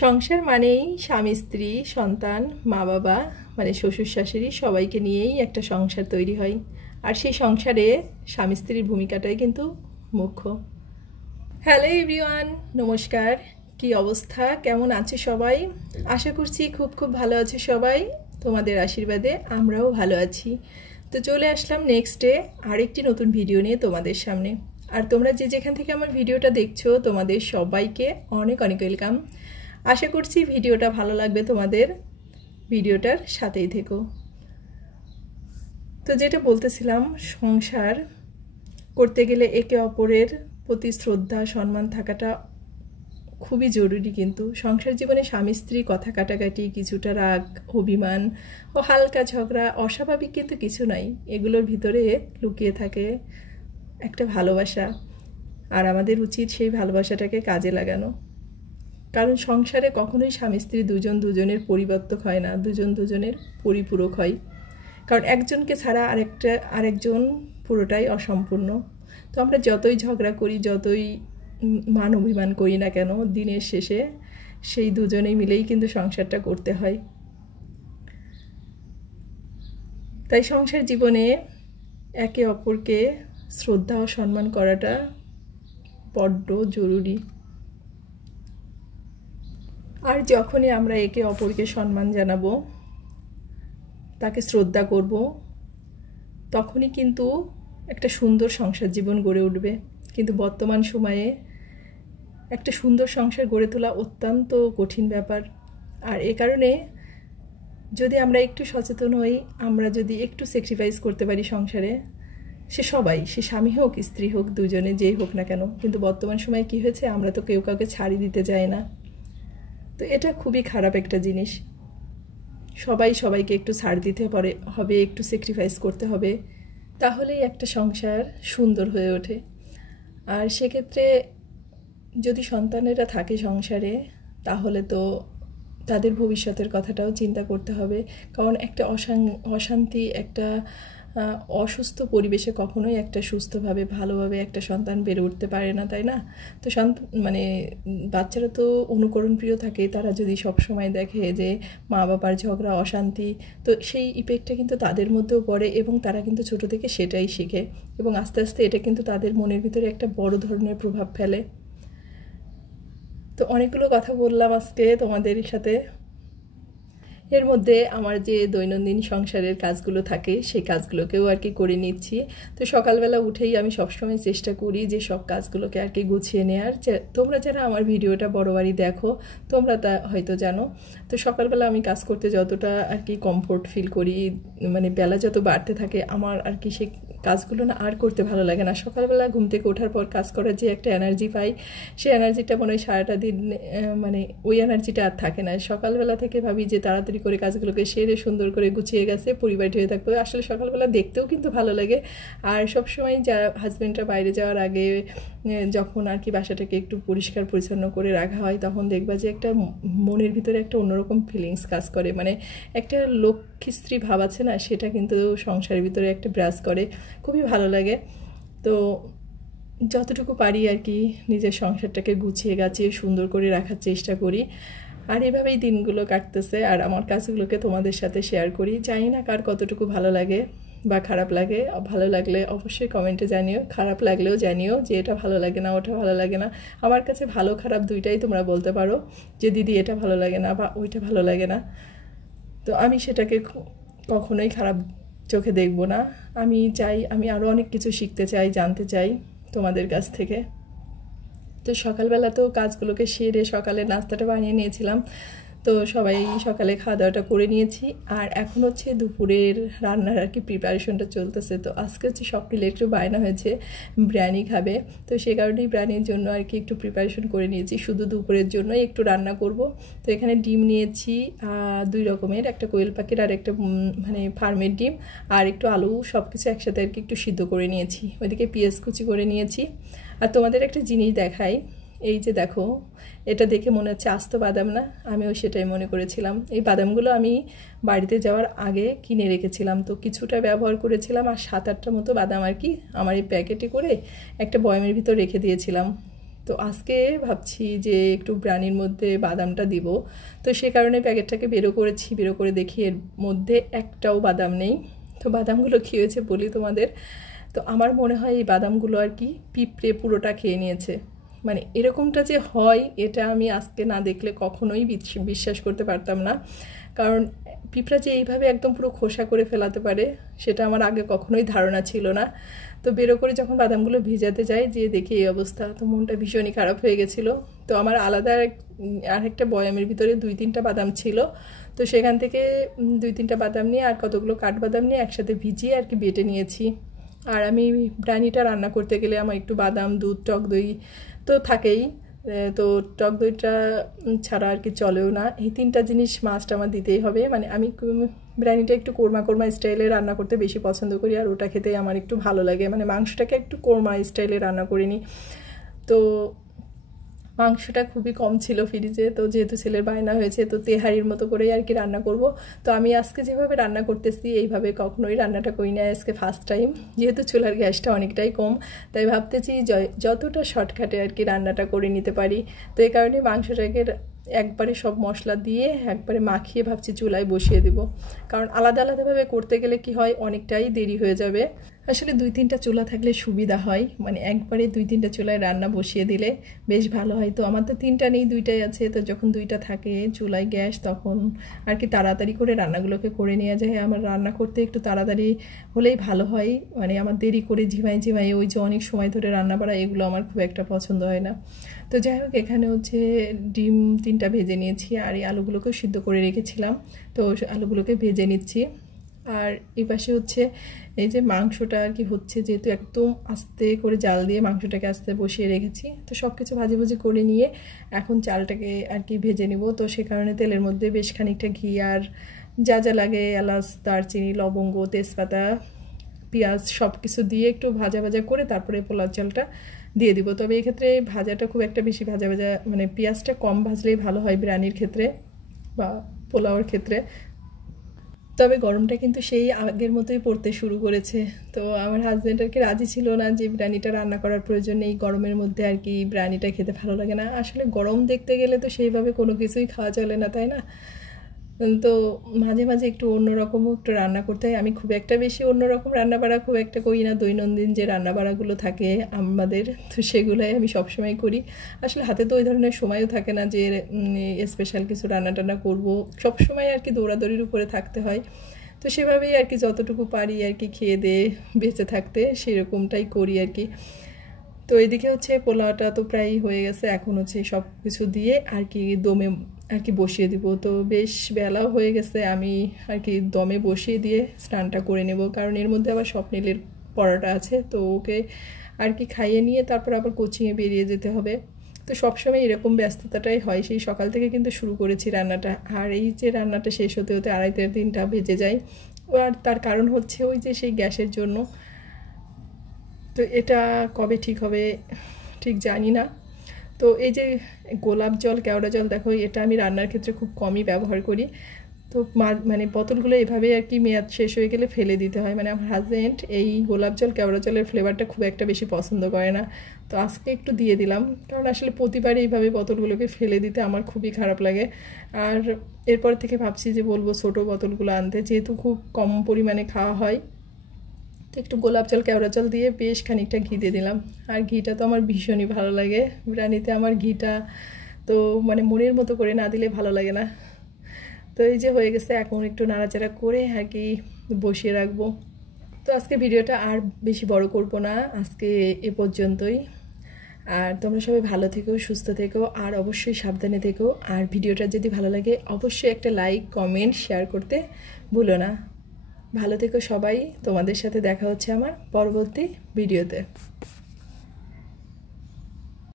সংসার মানেই স্বামী স্ত্রী সন্তান মা বাবা মানে শ্বশুর শাশুড়ি সবাইকে নিয়েই একটা সংসার তৈরি হয়। আর সেই সংসারে স্বামী স্ত্রীর ভূমিকাটাই কিন্তু মুখ্য। হ্যালো এভরিওয়ান, নমস্কার। কি অবস্থা, কেমন আছে সবাই? আশা করছি খুব খুব ভালো আছে সবাই। তোমাদের আশীর্বাদে আমরাও ভালো আছি। তো চলে আসলাম নেক্সট ডে আরেকটি নতুন ভিডিও নিয়ে তোমাদের সামনে। আর তোমরা যে যেখান থেকে আমার ভিডিওটা দেখছো তোমাদের সবাইকে অনেক অনেক ওয়েলকাম। আশা করছি ভিডিওটা ভালো লাগবে তোমাদের, ভিডিওটার সাথেই থেকো। তো যেটা বলতেছিলাম, সংসার করতে গেলে একে অপরের প্রতি শ্রদ্ধা সম্মান থাকাটা খুবই জরুরি। কিন্তু সংসার জীবনে স্বামী স্ত্রী কথা কাটাকাটি, কিছুটা রাগ অভিমান ও হালকা ঝগড়া অস্বাভাবিক কিন্তু কিছু নাই। এগুলোর ভিতরে লুকিয়ে থাকে একটা ভালোবাসা। আর আমাদের উচিত সেই ভালোবাসাটাকে কাজে লাগানো। কারণ সংসারে কখনোই স্বামী স্ত্রী দুজন দুজনের পরিবর্তক হয় না, দুজন দুজনের পরিপূরক হয়। কারণ একজনকে ছাড়া আরেকজন পুরোটাই অসম্পূর্ণ। তো আমরা যতই ঝগড়া করি, যতই মান অভিমান করি না কেন, দিনের শেষে সেই দুজনেই মিলেই কিন্তু সংসারটা করতে হয়। তাই সংসার জীবনে একে অপরকে শ্রদ্ধা ও সম্মান করাটা বড্ড জরুরি। আর যখনই আমরা একে অপরকে সম্মান জানাবো, তাকে শ্রদ্ধা করব, তখনই কিন্তু একটা সুন্দর সংসার জীবন গড়ে উঠবে। কিন্তু বর্তমান সময়ে একটা সুন্দর সংসার গড়ে তোলা অত্যন্ত কঠিন ব্যাপার। আর এ কারণে যদি আমরা একটু সচেতন হই, আমরা যদি একটু স্যাক্রিফাইস করতে পারি সংসারে, সে সবাই, সে স্বামী হোক স্ত্রী হোক, দুজনে যেই হোক না কেন। কিন্তু বর্তমান সময়ে কি হয়েছে, আমরা তো কেউ কাউকে ছাড়ি দিতে যাই না। তো এটা খুবই খারাপ একটা জিনিস। সবাই সবাইকে একটু ছাড় দিতে হবে, একটু স্যাক্রিফাইস করতে হবে, তাহলেই একটা সংসার সুন্দর হয়ে ওঠে। আর সেক্ষেত্রে যদি সন্তানেরা থাকে সংসারে, তাহলে তো তাদের ভবিষ্যতের কথাটাও চিন্তা করতে হবে। কারণ একটা অশান্তি, একটা অসুস্থ পরিবেশে কখনোই একটা সুস্থভাবে ভালোভাবে একটা সন্তান বেড়ে উঠতে পারে না, তাই না? তো বাচ্চারা তো অনুকরণ প্রিয় থাকে। তারা যদি সব সময় দেখে যে মা বাবার ঝগড়া অশান্তি, তো সেই ইফেক্টটা কিন্তু তাদের মধ্যেও পড়ে এবং তারা কিন্তু ছোট থেকে সেটাই শিখে এবং আস্তে আস্তে এটা কিন্তু তাদের মনের ভিতরে একটা বড় ধরনের প্রভাব ফেলে। তো অনেকগুলো কথা বললাম আজকে তোমাদের সাথে। এর মধ্যে আমার যে দৈনন্দিন সংসারের কাজগুলো থাকে সেই কাজগুলোকেও আর কি করে নিচ্ছি। তো সকালবেলা উঠেই আমি সবসময় চেষ্টা করি যে সব কাজগুলোকে আর কি গুছিয়ে নেওয়ার। তোমরা যারা আমার ভিডিওটা বড়বারই দেখো, তোমরা তা হয়তো জানো। তো সকালবেলা আমি কাজ করতে যতটা আর কি কমফোর্ট ফিল করি, মানে বেলা যত বাড়তে থাকে আমার আর কি সেই কাজগুলো না আর করতে ভালো লাগে না। সকালবেলা ঘুম থেকে ওঠার পর কাজ করার যে একটা এনার্জি পাই, সেই এনার্জিটা মনে হয় সারাটা দিন মানে ওই এনার্জিটা আর থাকে না। সকালবেলা থেকে ভাবি যে তাড়াতাড়ি করে কাজগুলোকে সেরে সুন্দর করে গুছিয়ে গেছে পরিবারটি হয়ে থাকবে। আসলে সকালবেলা দেখতেও কিন্তু ভালো লাগে। আর সবসময় যারা হাজব্যান্ডরা বাইরে যাওয়ার আগে যখন আর কি বাসাটাকে একটু পরিষ্কার পরিচ্ছন্ন করে রাখা হয়, তখন দেখবা যে একটা মনের ভিতরে একটা অন্যরকম ফিলিংস কাজ করে। মানে একটা লক্ষ্মী স্ত্রী ভাব আছে না, সেটা কিন্তু সংসারের ভিতরে একটা ব্রাশ করে, খুবই ভালো লাগে। তো যতটুকু পারি আর কি নিজের সংসারটাকে গুছিয়ে গাছিয়ে সুন্দর করে রাখার চেষ্টা করি। আর এভাবেই দিনগুলো কাটতেছে। আর আমার কাজগুলোকে তোমাদের সাথে শেয়ার করি। জানি না কার কতটুকু ভালো লাগে বা খারাপ লাগে। ভালো লাগলে অবশ্যই কমেন্টে জানিও, খারাপ লাগলেও জানিও যে এটা ভালো লাগে না, ওটা ভালো লাগে না। আমার কাছে ভালো খারাপ দুইটাই তোমরা বলতে পারো যে দিদি এটা ভালো লাগে না বা ওইটা ভালো লাগে না। তো আমি সেটাকে কখনোই খারাপ চোখে দেখব না। আমি আরও অনেক কিছু শিখতে চাই, জানতে চাই তোমাদের কাছ থেকে। তো সকালবেলা তো কাজগুলোকে সেরে সকালে নাস্তাটা বানিয়ে নিয়েছিলাম। তো সবাই সকালে খাওয়া দাওয়াটা করে নিয়েছি। আর এখন হচ্ছে দুপুরের রান্নার আর কি প্রিপারেশনটা চলতেছে। তো আজকে হচ্ছে সব মিলে একটু বায়না হয়েছে বিরিয়ানি খাবে। তো সে কারণেই বিরিয়ানির জন্য আর কি একটু প্রিপারেশন করে নিয়েছি, শুধু দুপুরের জন্যই একটু রান্না করব। তো এখানে ডিম নিয়েছি 2 রকমের, একটা কোয়েল পাখির আর একটা মানে ফার্মের ডিম, আর একটু আলু, সব কিছু একসাথে আর কি একটু সিদ্ধ করে নিয়েছি। ওইদিকে পেঁয়াজ কুচি করে নিয়েছি। আর তোমাদের একটা জিনিস দেখাই, এই যে দেখো, এটা দেখে মনে হচ্ছে আস্ত বাদাম না? আমিও সেটাই মনে করেছিলাম। এই বাদামগুলো আমি বাড়িতে যাওয়ার আগে কিনে রেখেছিলাম। তো কিছুটা ব্যবহার করেছিলাম, আর 7-8টা মতো বাদাম আর কি আমার এই প্যাকেটে করে একটা বয়ামের ভিতর রেখে দিয়েছিলাম। তো আজকে ভাবছি যে একটু ব্রানির মধ্যে বাদামটা দিব। তো সে কারণে প্যাকেটটাকে বেরো করেছি, বেরো করে দেখি এর মধ্যে একটাও বাদাম নেই। তো বাদামগুলো কী হয়েছে বলি তোমাদের। তো আমার মনে হয় এই বাদামগুলো আর কি পিঁপড়ে পুরোটা খেয়ে নিয়েছে। মানে এরকমটা যে হয় এটা আমি আজকে না দেখলে কখনোই বিশ্বাস করতে পারতাম না। কারণ পিঁপড়া যে এইভাবে একদম পুরো খোসা করে ফেলাতে পারে সেটা আমার আগে কখনোই ধারণা ছিল না। তো বেরো করে যখন বাদামগুলো ভিজাতে যাই, যে দেখি এই অবস্থা, তো মনটা ভীষণই খারাপ হয়ে গেছিলো। তো আমার আলাদা আরেকটা বয়ামের ভিতরে 2-3টা বাদাম ছিল। তো সেখান থেকে 2-3টা বাদাম নিয়ে আর কতগুলো কাঠবাদাম নিয়ে একসাথে ভিজিয়ে আর কি বেটে নিয়েছি। আর আমি ব্রানিটা রান্না করতে গেলে আমার একটু বাদাম, দুধ, টক দই তো থাকেই। তো টক দইটা ছাড়া আর কি চলেও না। এই 3টা জিনিস মাস্ট আমার দিতেই হবে। মানে আমি ব্রানিটা একটু কোরমা কোরমা স্টাইলে রান্না করতে বেশি পছন্দ করি, আর ওটা খেতে আমার একটু ভালো লাগে। মানে মাংসটাকে একটু কোরমা স্টাইলে রান্না করিনি। তো মাংসটা খুবই কম ছিল ফ্রিজে, তো যেহেতু ছেলের বায়না হয়েছে তো তেহারির মতো করেই আর কি রান্না করব। তো আমি আজকে যেভাবে রান্না করতেছি এইভাবে কখনোই রান্নাটা করি না, আজকে ফার্স্ট টাইম। যেহেতু চুলার গ্যাসটা অনেকটাই কম, তাই ভাবতেছি যতটা শর্টকাটে আর কি রান্নাটা করে নিতে পারি। তো এই কারণে মাংসটাকে একবারে সব মশলা দিয়ে একবারে মাখিয়ে ভাবছি চুলায় বসিয়ে দেব। কারণ আলাদা আলাদাভাবে করতে গেলে কি হয়, অনেকটাই দেরি হয়ে যাবে। আসলে 2-3টা চুলা থাকলে সুবিধা হয়, মানে একবারে 2-3টা চুলায় রান্না বসিয়ে দিলে বেশ ভালো হয়। তো আমার তো 3টা নেই, 2টাই আছে। তো যখন 2টা থাকে চুলায় গ্যাস, তখন আর কি তাড়াতাড়ি করে রান্নাগুলোকে করে নেওয়া যায়। আমার রান্না করতে একটু তাড়াতাড়ি হলেই ভালো হয়। মানে আমার দেরি করে ঝিমাই ওই যে অনেক সময় ধরে রান্না করা, এগুলো আমার খুব একটা পছন্দ হয় না। তো যাই হোক, এখানে হচ্ছে ডিম 3টা ভেজে নিয়েছি, আর এই আলুগুলোকেও সিদ্ধ করে রেখেছিলাম। তো আলুগুলোকে ভেজে নিচ্ছি। আর এই পাশে হচ্ছে এই যে মাংসটা আর কি হচ্ছে, যেহেতু একদম আস্তে করে জাল দিয়ে মাংসটাকে আস্তে বসিয়ে রেখেছি। তো সব কিছু ভাজি করে নিয়ে এখন চালটাকে আর কি ভেজে নিব। তো সে কারণে তেলের মধ্যে বেশ খানিকটা ঘি আর যা যা লাগে, এলাচ, দারচিনি, লবঙ্গ, তেজপাতা, পেঁয়াজ সব কিছু দিয়ে একটু ভাজা করে তারপরে পোলাও চালটা দিয়ে দিব। তবে এক্ষেত্রে ভাজাটা খুব একটা বেশি ভাজা মানে পেঁয়াজটা কম ভাজলেই ভালো হয় বিরিয়ানির ক্ষেত্রে বা পোলাওর ক্ষেত্রে। তবে গরমটা কিন্তু সেই আগের মতোই পড়তে শুরু করেছে। তো আমার হাজব্যান্ড আর কি রাজি ছিল না যে বিরিয়ানিটা রান্না করার প্রয়োজন নেই, গরমের মধ্যে আর কি বিরিয়ানিটা খেতে ভালো লাগে না। আসলে গরম দেখতে গেলে তো সেইভাবে কোনো কিছুই খাওয়া চলে না, তাই না? তো মাঝে মাঝে একটু অন্যরকমও একটু রান্না করতে হয়। আমি খুব একটা বেশি অন্যরকম রান্নাবাড়া খুব একটা করি না। দৈনন্দিন যে রান্নাবাড়াগুলো থাকে আমাদের, তো সেগুলোই আমি সবসময় করি। আসলে হাতে তো ওই ধরনের সময়ও থাকে না যে স্পেশাল কিছু রান্না করবো। সবসময় আর কি দৌড়াদৌড়ির উপরে থাকতে হয়। তো সেভাবেই আর কি যতটুকু পারি আর কি খেয়ে দিয়ে বেঁচে থাকতে সেরকমটাই করি আর কি। তো এদিকে হচ্ছে পোলাওটা তো প্রায় হয়ে গেছে, এখন হচ্ছে সব কিছু দিয়ে আর কি দমে আর কি বসিয়ে দিব। তো বেশ বেলাও হয়ে গেছে, আমি আর কি দমে বসিয়ে দিয়ে স্নানটা করে নেব। কারণ এর মধ্যে আবার স্বপ্নিলের পড়াটা আছে, তো ওকে আর কি খাইয়ে নিয়ে তারপর আবার কোচিংয়ে বেরিয়ে যেতে হবে। তো সবসময় এরকম ব্যস্ততাটাই হয়। সেই সকাল থেকে কিন্তু শুরু করেছি রান্নাটা, আর এই যে রান্নাটা শেষ হতে 2:30-3টা বেজে যায়। আর তার কারণ হচ্ছে ওই যে সেই গ্যাসের জন্য। তো এটা কবে ঠিক হবে ঠিক জানি না। তো এই যে গোলাপ জল, কেওড়া জল, দেখো এটা আমি রান্নার ক্ষেত্রে খুব কমই ব্যবহার করি। তো মানে বোতলগুলো এভাবে আর কি মেয়াদ শেষ হয়ে গেলে ফেলে দিতে হয়। মানে আমার হাজব্যান্ড এই গোলাপ জল, কেওড়া জলের ফ্লেভারটা খুব একটা বেশি পছন্দ করে না। তো আজকে একটু দিয়ে দিলাম, কারণ আসলে প্রতিবারই এইভাবে বোতলগুলোকে ফেলে দিতে আমার খুবই খারাপ লাগে। আর এরপর থেকে ভাবছি যে বলবো ছোটো বোতলগুলো আনতে, যেহেতু খুব কম পরিমাণে খাওয়া হয়। তো একটু গোলাপ জল, কেওড়া জল দিয়ে বেশ খানিকটা ঘি দিয়ে দিলাম। আর ঘিটা তো আমার ভীষণই ভালো লাগে বিরিয়ানিতে। আমার ঘিটা তো মানে মনের মতো করে না দিলে ভালো লাগে না। তো এই যে হয়ে গেছে, এখন একটু নাড়াচাড়া করে আর কি বসিয়ে রাখবো। তো আজকে ভিডিওটা আর বেশি বড় করব না, আজকে এ পর্যন্তই। আর তোমরা সবাই ভালো থেকো, সুস্থ থেকো, আর অবশ্যই সাবধানে থেকো। আর ভিডিওটা যদি ভালো লাগে অবশ্যই একটা লাইক, কমেন্ট, শেয়ার করতে ভুলো না। ভালো থেকো সবাই। তোমাদের সাথে দেখা হচ্ছে আমার পরবর্তী ভিডিওতে।